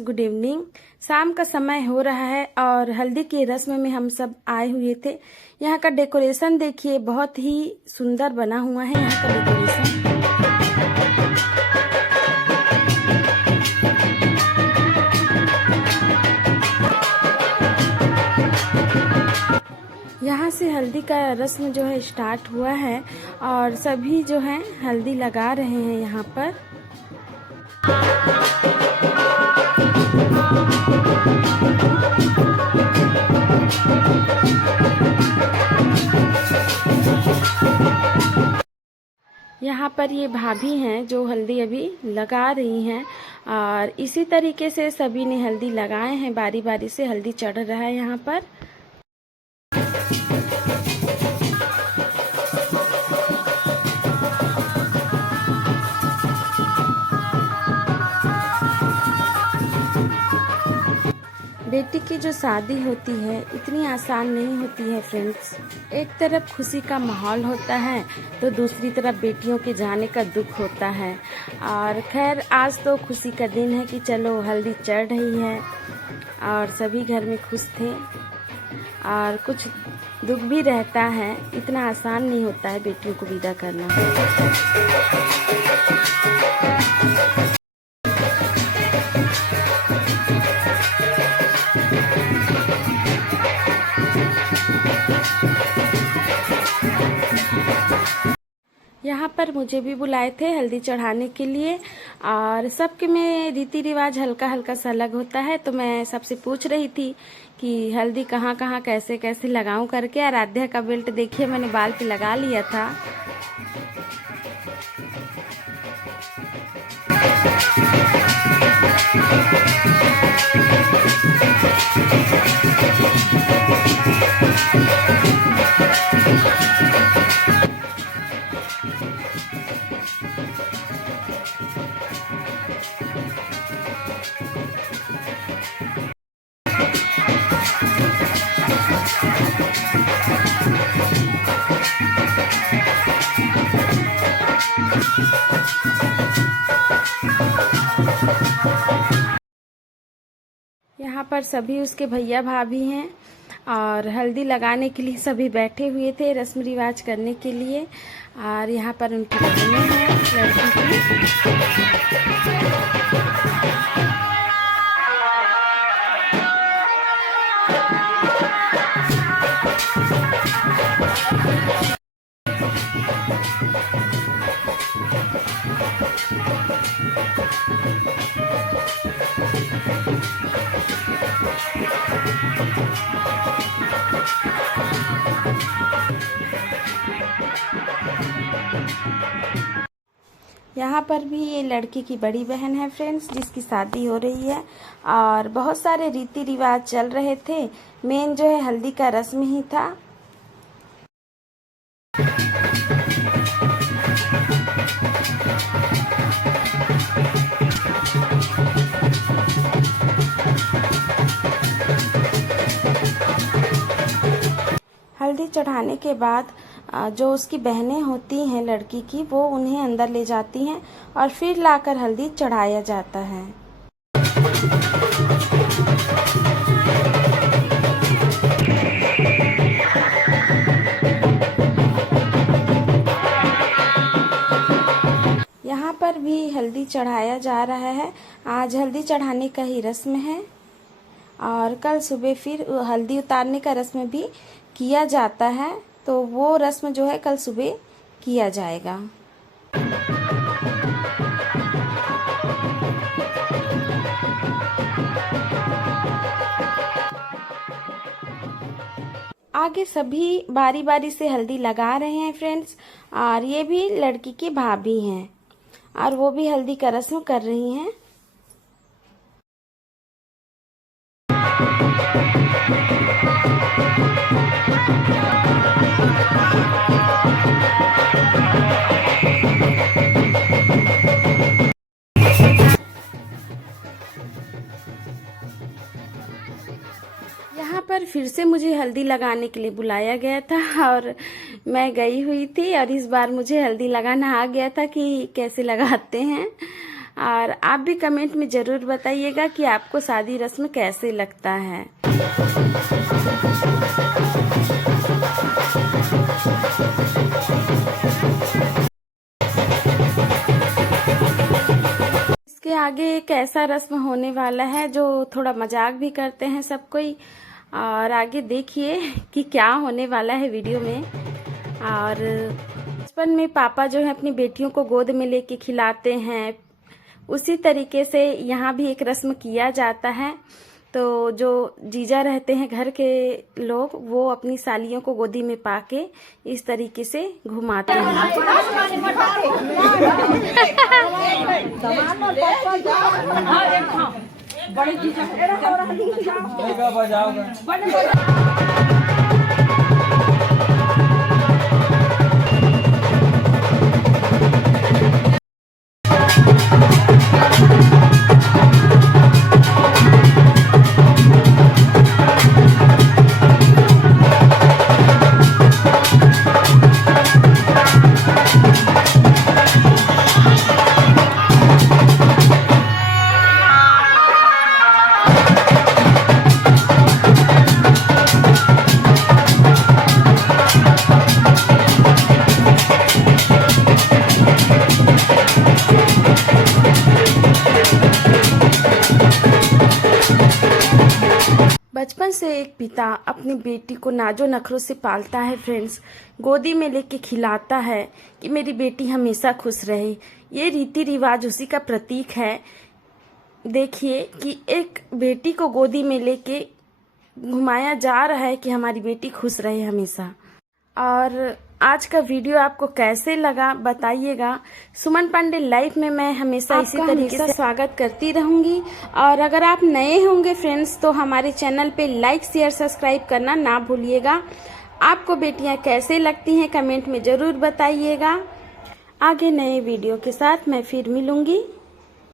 Good evening. शाम का समय हो रहा है और हल्दी की रस्म में हम सब आए हुए थे। यहाँ का डेकोरेशन देखिए, बहुत ही सुंदर बना हुआ है यहाँ का डेकोरेशन। यहाँ से हल्दी का रस्म जो है स्टार्ट हुआ है और सभी जो हैं हल्दी लगा रहे हैं यहाँ पर। यहाँ पर ये भाभी हैं जो हल्दी अभी लगा रही हैं और इसी तरीके से सभी ने हल्दी लगाए हैं, बारी बारी से हल्दी चढ़ रहा है यहाँ पर। बेटी की जो शादी होती है इतनी आसान नहीं होती है फ्रेंड्स। एक तरफ खुशी का माहौल होता है तो दूसरी तरफ बेटियों के जाने का दुख होता है। और खैर आज तो खुशी का दिन है कि चलो हल्दी चढ़ रही है और सभी घर में खुश थे। और कुछ दुख भी रहता है, इतना आसान नहीं होता है बेटियों को विदा करना। यहाँ पर मुझे भी बुलाए थे हल्दी चढ़ाने के लिए और सबके में रीति रिवाज हल्का हल्का सा अलग होता है। तो मैं सबसे पूछ रही थी कि हल्दी कहाँ कहाँ कैसे कैसे लगाऊं करके। आराध्या का बेल्ट देखिए मैंने बाल पे लगा लिया था। यहाँ पर सभी उसके भैया भाभी हैं और हल्दी लगाने के लिए सभी बैठे हुए थे रस्म रिवाज करने के लिए। और यहाँ पर उनकी बहनें हैं लड़की की। यहाँ पर भी ये लड़की की बड़ी बहन है फ्रेंड्स, जिसकी शादी हो रही है और बहुत सारे रीति रिवाज चल रहे थे। मेन जो है हल्दी का रस्म ही था। हल्दी चढ़ाने के बाद जो उसकी बहनें होती हैं लड़की की, वो उन्हें अंदर ले जाती हैं और फिर लाकर हल्दी चढ़ाया जाता है। यहाँ पर भी हल्दी चढ़ाया जा रहा है। आज हल्दी चढ़ाने का ही रस्म है और कल सुबह फिर हल्दी उतारने का रस्म भी किया जाता है। तो वो रस्म जो है कल सुबह किया जाएगा। आगे सभी बारी बारी से हल्दी लगा रहे हैं फ्रेंड्स। और ये भी लड़की की भाभी हैं और वो भी हल्दी का रस्म कर रही हैं। फिर से मुझे हल्दी लगाने के लिए बुलाया गया था और मैं गई हुई थी और इस बार मुझे हल्दी लगाना आ गया था कि कैसे लगाते हैं। और आप भी कमेंट में ज़रूर बताइएगा कि आपको शादी रस्म कैसे लगता है। इसके आगे एक ऐसा रस्म होने वाला है जो थोड़ा मजाक भी करते हैं सब कोई, और आगे देखिए कि क्या होने वाला है वीडियो में। और बचपन में पापा जो है अपनी बेटियों को गोद में लेके खिलाते हैं, उसी तरीके से यहाँ भी एक रस्म किया जाता है। तो जो जीजा रहते हैं घर के लोग, वो अपनी सालियों को गोदी में पाके इस तरीके से घुमाते हैं। बचपन से एक पिता अपनी बेटी को नाजो नखरों से पालता है फ्रेंड्स, गोदी में लेके खिलाता है कि मेरी बेटी हमेशा खुश रहे। ये रीति रिवाज उसी का प्रतीक है। देखिए कि एक बेटी को गोदी में लेके घुमाया जा रहा है कि हमारी बेटी खुश रहे हमेशा। और आज का वीडियो आपको कैसे लगा बताइएगा। सुमन पांडे लाइफ में मैं हमेशा इसी तरीके से स्वागत करती रहूंगी। और अगर आप नए होंगे फ्रेंड्स तो हमारे चैनल पे लाइक शेयर सब्सक्राइब करना ना भूलिएगा। आपको बेटियां कैसे लगती हैं कमेंट में ज़रूर बताइएगा। आगे नए वीडियो के साथ मैं फिर मिलूंगी।